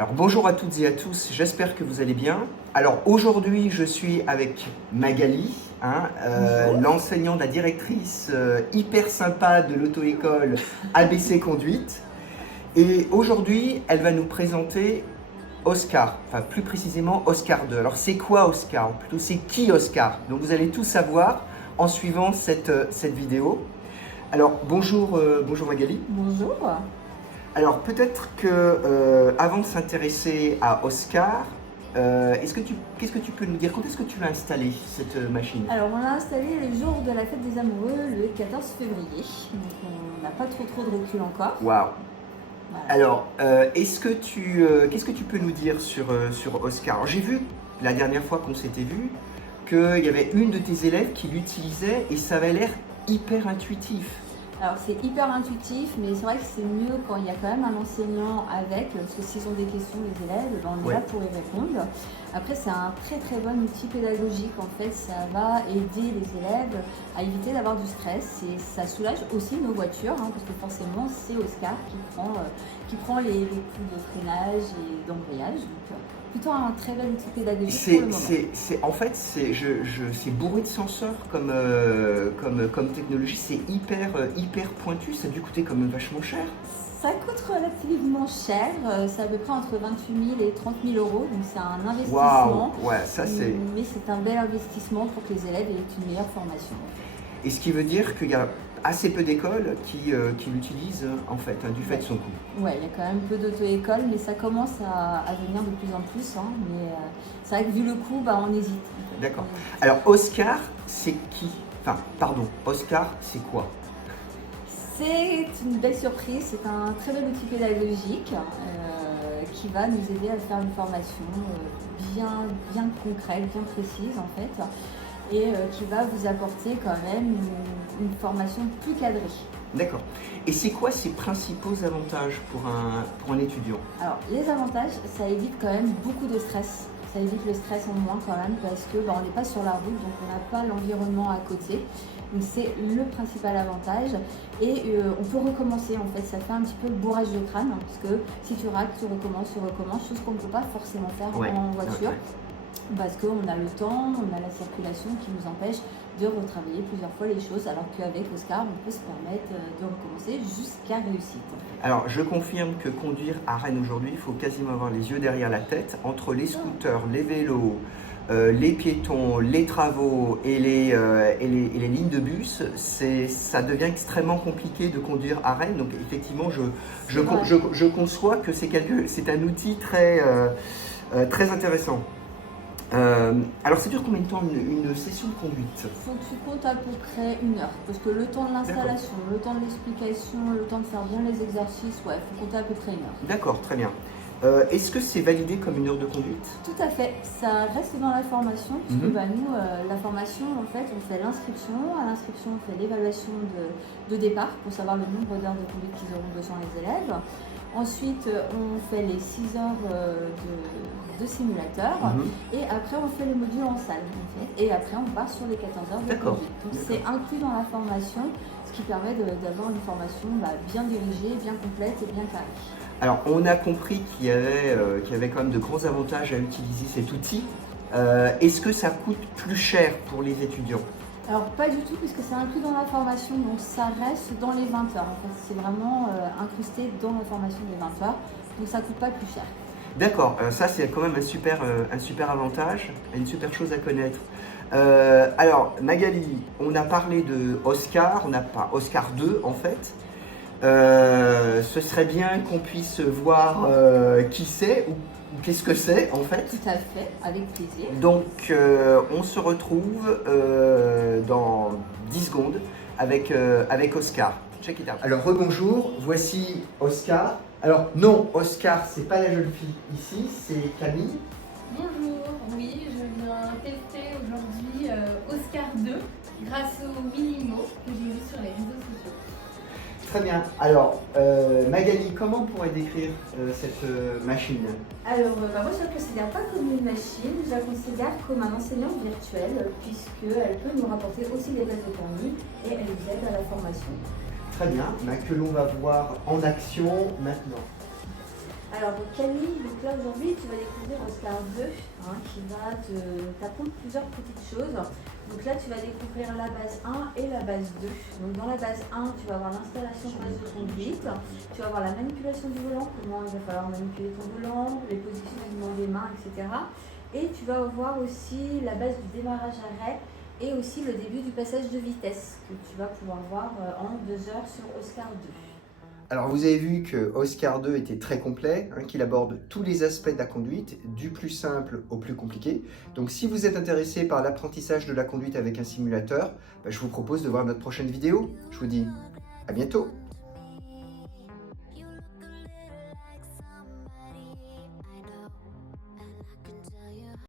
Alors bonjour à toutes et à tous, j'espère que vous allez bien. Alors aujourd'hui je suis avec Magali, l'enseignante, la directrice hyper sympa de l'auto-école ABC Conduite. Et aujourd'hui elle va nous présenter Oscar, enfin plus précisément Oscar 2. Alors c'est quoi Oscar? Ou plutôt c'est qui Oscar? Donc vous allez tout savoir en suivant cette vidéo. Alors bonjour Magali. Bonjour. Alors peut-être que avant de s'intéresser à Oscar, qu'est-ce que tu peux nous dire? Quand est-ce que tu l'as installé cette machine? Alors on l'a installé le jour de la fête des amoureux, le 14 février. Donc on n'a pas trop de recul encore. Waouh! Voilà. Alors qu'est-ce que tu peux nous dire sur Oscar? Alors, j'ai vu la dernière fois qu'on s'était vu qu'il y avait une de tes élèves qui l'utilisait et ça avait l'air hyper intuitif. Alors c'est hyper intuitif, mais c'est vrai que c'est mieux quand il y a quand même un enseignant avec, parce que s'ils ont des questions, les élèves, ben on est là pour y répondre. Après c'est un très bon outil pédagogique en fait, ça va aider les élèves à éviter d'avoir du stress et ça soulage aussi nos voitures, parce que forcément c'est Oscar qui prend les coups de freinage et d'embrayage. Plutôt un très bel outil pédagogique pour le moment. En fait, c'est bourré de senseurs comme technologie, c'est hyper pointu, ça a dû coûter quand même vachement cher. Ça coûte relativement cher, c'est à peu près entre 28 000 et 30 000 euros, donc c'est un investissement. Waouh, ouais, ça c'est... Mais c'est un bel investissement pour que les élèves aient une meilleure formation. Et ce qui veut dire qu'il y a assez peu d'écoles qui l'utilisent en fait, du fait de son coût. Ouais, il y a quand même peu d'auto-écoles, mais ça commence à venir de plus en plus. Mais c'est vrai que vu le coût, on hésite. En fait. D'accord. Alors Oscar, c'est qui? Enfin, pardon, Oscar, c'est quoi? C'est une belle surprise, c'est un très bel outil pédagogique qui va nous aider à faire une formation bien concrète, bien précise en fait. Et qui va vous apporter quand même une formation plus cadrée. D'accord. Et c'est quoi ses principaux avantages pour un étudiant? Alors, les avantages, ça évite quand même beaucoup de stress. Ça évite le stress en moins quand même parce que on n'est pas sur la route, donc on n'a pas l'environnement à côté. Donc c'est le principal avantage. Et on peut recommencer en fait, ça fait un petit peu le bourrage de crâne, parce que si tu rates, tu recommences, chose qu'on ne peut pas forcément faire en voiture. Parce qu'on a le temps, on a la circulation qui nous empêche de retravailler plusieurs fois les choses, alors qu'avec Oscar, on peut se permettre de recommencer jusqu'à réussite. Alors, je confirme que conduire à Rennes aujourd'hui, il faut quasiment avoir les yeux derrière la tête. Entre les scooters, les vélos, les piétons, les travaux et les lignes de bus, ça devient extrêmement compliqué de conduire à Rennes. Donc, effectivement, je conçois que c'est un outil très intéressant. Alors ça dure combien de temps une session de conduite? Faut que tu comptes à peu près 1 heure, parce que le temps de l'installation, le temps de l'explication, le temps de faire bien les exercices, faut compter à peu près 1 heure. D'accord, très bien. Est-ce que c'est validé comme 1 heure de conduite? Tout à fait, ça reste dans la formation, puisque nous, la formation, en fait, on fait l'inscription, à l'inscription on fait l'évaluation de départ pour savoir le nombre d'heures de conduite qu'ils auront besoin les élèves. Ensuite, on fait les 6 heures de simulateur et après on fait le module en salle en fait. Et après on part sur les 14 heures de conduite. Donc c'est inclus dans la formation, ce qui permet d'avoir une formation bien dirigée, bien complète et bien carrée. Alors on a compris qu'il y avait quand même de grands avantages à utiliser cet outil. Est-ce que ça coûte plus cher pour les étudiants? Alors pas du tout, puisque c'est inclus dans la formation, donc ça reste dans les 20 heures. En fait, c'est vraiment incrusté dans la formation des 20 heures, donc ça ne coûte pas plus cher. D'accord, ça c'est quand même un super avantage, une super chose à connaître. Alors Magali, on a parlé de Oscar, on n'a pas Oscar 2 en fait. Ce serait bien qu'on puisse voir qui c'est ou qu'est-ce que c'est en fait. Tout à fait, avec plaisir. Donc on se retrouve dans 10 secondes avec Oscar. Check it out. Alors rebonjour, voici Oscar. Alors non, Oscar, c'est pas la jeune fille ici, c'est Camille. Bonjour, oui, je viens tester aujourd'hui Oscar 2 grâce au Milimo que j'ai vu sur les réseaux sociaux. Très bien. Alors, Magali, comment on pourrait décrire cette machine? Alors, moi je la considère pas comme une machine, je la considère comme un enseignant virtuel, puisqu'elle peut nous rapporter aussi des places de permis et elle nous aide à la formation. Très bien, que l'on va voir en action maintenant. Alors Camille, donc là aujourd'hui tu vas découvrir Oscar 2 qui va t'apprendre plusieurs petites choses. Donc là tu vas découvrir la base 1 et la base 2. Donc dans la base 1 tu vas avoir l'installation de base de conduite, tu vas avoir la manipulation du volant, comment il va falloir manipuler ton volant, les positionnements des mains, etc. Et tu vas voir aussi la base du démarrage-arrêt et aussi le début du passage de vitesse que tu vas pouvoir voir en 2 heures sur Oscar 2. Alors vous avez vu que Oscar 2 était très complet, qu'il aborde tous les aspects de la conduite, du plus simple au plus compliqué. Donc si vous êtes intéressé par l'apprentissage de la conduite avec un simulateur, je vous propose de voir notre prochaine vidéo. Je vous dis à bientôt.